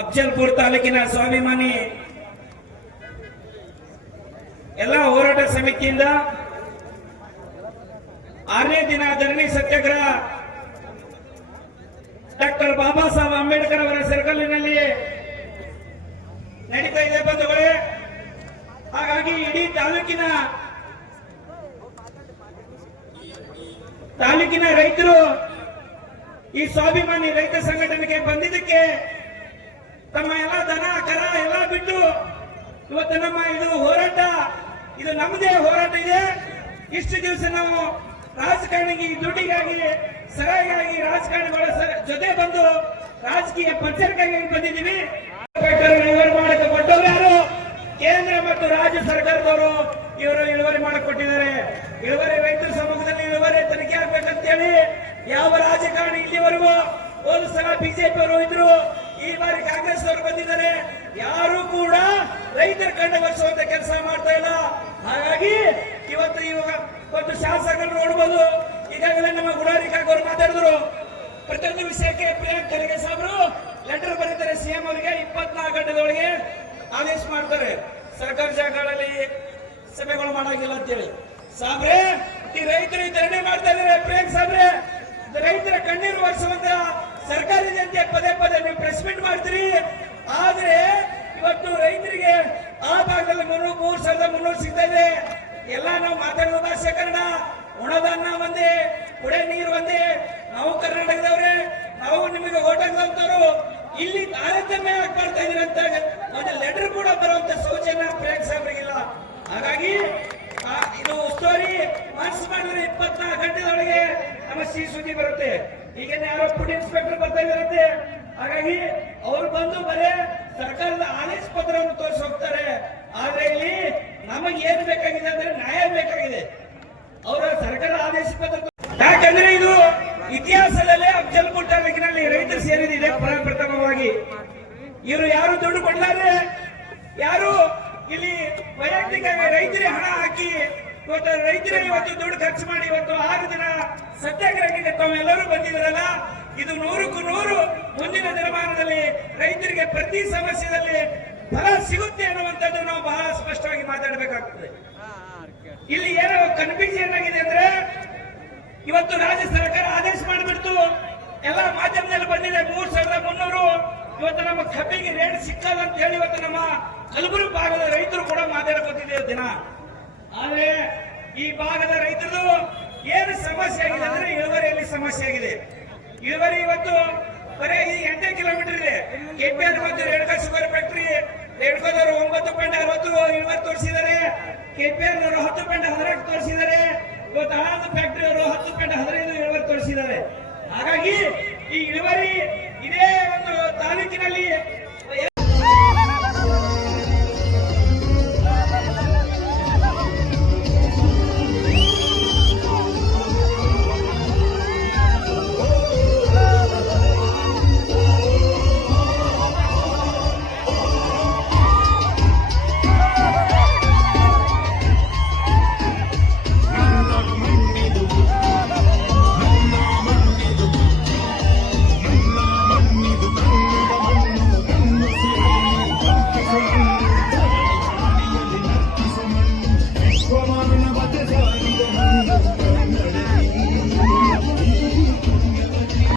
ಅಫ್ಜಲ್ಪುರ್ ತಾಲೂಕಿನ ಸ್ವಾಭಿಮಾನಿ, ಎಲ್ಲ ಹೋರಾಟ ಸಮಿತಿಯಿಂದ ಆರನೇ ದಿನ ಧರಣಿ ಸತ್ಯಾಗ್ರಹ ಡಾಕ್ಟರ್ ಬಾಬಾ ಸಾಹೇಬ್ ಅಂಬೇಡ್ಕರ್ ಅವರ ಸರ್ಕಲ್ನಲ್ಲಿ ನಡೀತಾ ಇದೆ ಬಂಧುಗಳೇ. ಹಾಗಾಗಿ ಇಡೀ ತಾಲೂಕಿನ ತಾಲೂಕಿನ ರೈತರು ಈ ಸ್ವಾಭಿಮಾನಿ ರೈತ ಸಂಘಟನೆಗೆ ಬಂದಿದ್ದಕ್ಕೆ ತಮ್ಮ ಎಲ್ಲ ದನ, ಕರ ಎಲ್ಲ ಬಿಟ್ಟು ಇವತ್ತು ನಮ್ಮ ಇದು ಹೋರಾಟ, ಇದು ನಮ್ಮದೇ ಹೋರಾಟ ಇದೆ. ಇಷ್ಟು ದಿವಸ ನಾವು ರಾಜಕಾರಣಿಗೆ, ದುಡ್ಡಿಗಾಗಿ ಸರಿಯಾಗಿ ರಾಜಕಾರಣಿಗಳ ಜೊತೆ ಬಂದು ರಾಜಕೀಯ ಪ್ರಚಾರಕ್ಕಾಗಿ ಬಂದಿದ್ದೀವಿ. ಇಳುವರಿ ಮಾಡಕ್ಕೆ ಕೊಟ್ಟವ್ರು ಯಾರು? ಕೇಂದ್ರ ಮತ್ತು ರಾಜ್ಯ ಸರ್ಕಾರದವರು ಇವರು ಇಳುವರಿ ಮಾಡಕ್ ಕೊಟ್ಟಿದ್ದಾರೆ ಇಳುವರಿ ರೈತರ ಸಮೂಹದಲ್ಲಿ ಇಳುವರಿ ತನಿಖೆ ಆಗ್ಬೇಕಂತೇಳಿ ಯಾವ ರಾಜಕಾರಣಿ ಇಲ್ಲಿವರೆಗೂ ಒಂದು ಸಲ ಬಿಜೆಪಿ ಅವರು ಇದ್ರು? ಈ ಬಾರಿ ಕಾಂಗ್ರೆಸ್ ಅವರು ಬಂದಿದ್ದಾರೆ. ಯಾರು ಕೂಡ ರೈತರ ಕಂಡ ವರ್ಷವಂತ ಕೆಲಸ ಮಾಡ್ತಾ ಇಲ್ಲ. ಹಾಗಾಗಿ ಇವತ್ತು ಇವಾಗ ಒಂದು ಶಾಸಕರು ನೋಡ್ಬೋದು. ಈಗಾಗಲೇ ನಮ್ಮ ಗುಡಾರಿ ಕಾಕೋರು ಮಾತಾಡಿದ್ರು. ಪ್ರತಿಯೊಂದು ವಿಷಯಕ್ಕೆ ಪ್ರಿಯಾಂಕ್ ಖರ್ಗೆ ಸಾಹೇಬರು ಲೆಟರ್ ಬರೀತಾರೆ ಸಿಎಂ ಅವರಿಗೆ ಇಪ್ಪತ್ನಾಲ್ಕು ಗಂಟೆದೊಳಗೆ ಆದೇಶ ಮಾಡ್ತಾರೆ. ಸರ್ಕಾರಿ ಜಾಗಗಳಲ್ಲಿ ಸಭೆಗಳು ಮಾಡಾಗಿಲ್ಲ ಅಂತೇಳಿ. ಸಾಬ್ರೆ ಈ ರೈತರು ಈ ಧರಣಿ ಮಾಡ್ತಾ ಇದಾರೆ ಪ್ರಿಯಾಂಕ್ ಸಾಬ್ರೆ ರೈತರ ಕಣ್ಣೀರು ಒರೆಸುವಂತ ಸರ್ಕಾರಿ ಜನತೆ ಪದೇ ಪದೇ ನೀವು ಪ್ರೆಸ್ ಮೀಟ್ ಮಾಡ್ತೀರಿ. ಆದ್ರೆ ಇವತ್ತು ರೈತರಿಗೆ ಆ ಭಾಗದಲ್ಲಿ ಮುನ್ನೂರು, ಮೂರ್ ಸಾವಿರದ ಮುನ್ನೂರು ಸಿಗ್ತಾ ಇದೆ. ಎಲ್ಲ ನಾವು ಮಾತಾಡುವ ಭಾಷೆ ಕನ್ನಡ. ಒಣದನ್ನ ಒಂದೇ, ಕುಡೆ ನೀರು ಒಂದೇ. ನಾವು ಕರ್ನಾಟಕದವ್ರೆ, ನಾವು ನಿಮಗೆ ಹೋಟೆಲ್ ಹಾಕಿದಂತವ್ರು ಇಲ್ಲಿ ತಾರತಮ್ಯ ಇದೀರ ಅಂತ ಒಂದು ಲೆಟರ್ ಕೂಡ ಬರುವಂತ ಸೌಜನ್ಯ ಪ್ರೇಕ್ ಸಾಹೇಬ್ರಿಗಿಲ್ಲ ಹಾಗಾಗಿ ಇದು ಉಸ್ತುವಾರಿ ಮನಸ್ಸು ಮಾಡಿದ್ರೆ ಇಪ್ಪತ್ನಾಲ್ಕು ಗಂಟೆದೊಳಗೆ ನಮ್ಮ ಸಿ ಸುದ್ದಿ ಬರುತ್ತೆ. ಈಗ ಯಾರೋ ಫುಡ್ ಇನ್ಸ್ಪೆಕ್ಟರ್ ಬರ್ತಾ ಇದಾರಂತೆ. ಹಾಗಾಗಿ ಅವ್ರು ಬಂದು ಬರೇ ಸರ್ಕಾರದ ಆದೇಶ ಪತ್ರವನ್ನು ತೋರಿಸಿ ಹೋಗ್ತಾರೆ. ಆದ್ರೆ ಇಲ್ಲಿ ನಮಗೆ ಏನ್ ಬೇಕಾಗಿದೆ ಅಂದ್ರೆ ನ್ಯಾಯ ಬೇಕಾಗಿದೆ. ಅವರ ಸರ್ಕಾರ ಆದೇಶ ಪತ್ರ ಯಾಕಂದ್ರೆ ಇದು ಇತಿಹಾಸದಲ್ಲೇ ಅಫ್ಜಲ್ಪುರ್ ತಾಲೂಕಿನಲ್ಲಿ ರೈತರು ಸೇರಿದಿದೆ ಪ್ರ- ಪ್ರಥಮವಾಗಿ. ಇವರು ಯಾರು ದುಡ್ಡು ಕೊಡ್ಲಾರೆ ಯಾರು ಇಲ್ಲಿ ವೈಯಕ್ತಿಕ ರೈತರಿಗೆ ಹಣ ಹಾಕಿ ಇವತ್ತು ರೈತರೇ ಇವತ್ತು ದುಡ್ಡು ಖರ್ಚು ಮಾಡಿ ಇವತ್ತು ಆರು ದಿನ ಸತ್ಯಾಗ್ರಹಕ್ಕೆ ತಾವೆಲ್ಲರೂ ಬಂದಿದ್ದಾರಲ್ಲ? ಇದು ನೂರಕ್ಕೂ ನೂರು ಮುಂದಿನ ದಿನಮಾನದಲ್ಲಿ ರೈತರಿಗೆ ಪ್ರತಿ ಸಮಸ್ಯೆದಲ್ಲಿ ಫಲ ಸಿಗುತ್ತೆ ಅನ್ನುವಂಥದ್ದು ನಾವು ಬಹಳ ಸ್ಪಷ್ಟವಾಗಿ ಮಾತಾಡಬೇಕಾಗ್ತದೆ. ಇಲ್ಲಿ ಏನೋ ಕನ್ಫ್ಯೂಷನ್ ಆಗಿದೆ ಅಂದ್ರೆ ಇವತ್ತು ರಾಜ್ಯ ಸರ್ಕಾರ ಆದೇಶ ಮಾಡಿಬಿಡ್ತು. ಎಲ್ಲ ಮಾಧ್ಯಮದಲ್ಲಿ ಬಂದಿದೆ ಮೂರ್ ಸಾವಿರದ ಮುನ್ನೂರು. ಇವತ್ತು ನಮ್ಮ ಕಬ್ಬಿಗೆ ರೇಟ್ ಸಿಕ್ಕಲ್ಲ ಅಂತ ಹೇಳಿ ಇವತ್ತು ನಮ್ಮ ಕಲಬುರಗಿ ಭಾಗದ ರೈತರು ಕೂಡ ಮಾತಾಡಬಹುದಿದೆ ದಿನ. ಆದ್ರೆ ಈ ಭಾಗದ ರೈತರದು ಏನು ಸಮಸ್ಯೆ ಆಗಿದೆ ಅಂದ್ರೆ ಇಳುವರಿಯಲ್ಲಿ ಸಮಸ್ಯೆ ಆಗಿದೆ. ಇಳುವರಿ ಇವತ್ತು ಬರೀ ಈ ಎಂಟೇ ಕಿಲೋಮೀಟರ್ ಇದೆ. ಕೆಪಿಆರ್ ಮತ್ತು ರೇಣುಕಾ ಶುಗರ್ ಫ್ಯಾಕ್ಟರಿ ರೇಣುಕಾದವರು ಒಂಬತ್ತು ಪಾಯಿಂಟ್ ಅರವತ್ತು ಇಳುವರಿ ತೋರಿಸಿದ್ದಾರೆ. ಕೆಪಿಆರ್ ಅವರು ಹತ್ತು ಪಾಯಿಂಟ್ ಹದಿನೆಂಟು ತೋರಿಸಿದ್ದಾರೆ. ಇವತ್ತು ಆನಂದ ಫ್ಯಾಕ್ಟರಿ ಅವರು ಹತ್ತು ಪಾಯಿಂಟ್ ಹದಿನೈದು ಇಳುವರಿ ತೋರಿಸಿದ್ದಾರೆ. ಹಾಗಾಗಿ ಈ ಇಳುವರಿ ಇದೇ ಒಂದು ತಾಲೂಕಿನಲ್ಲಿ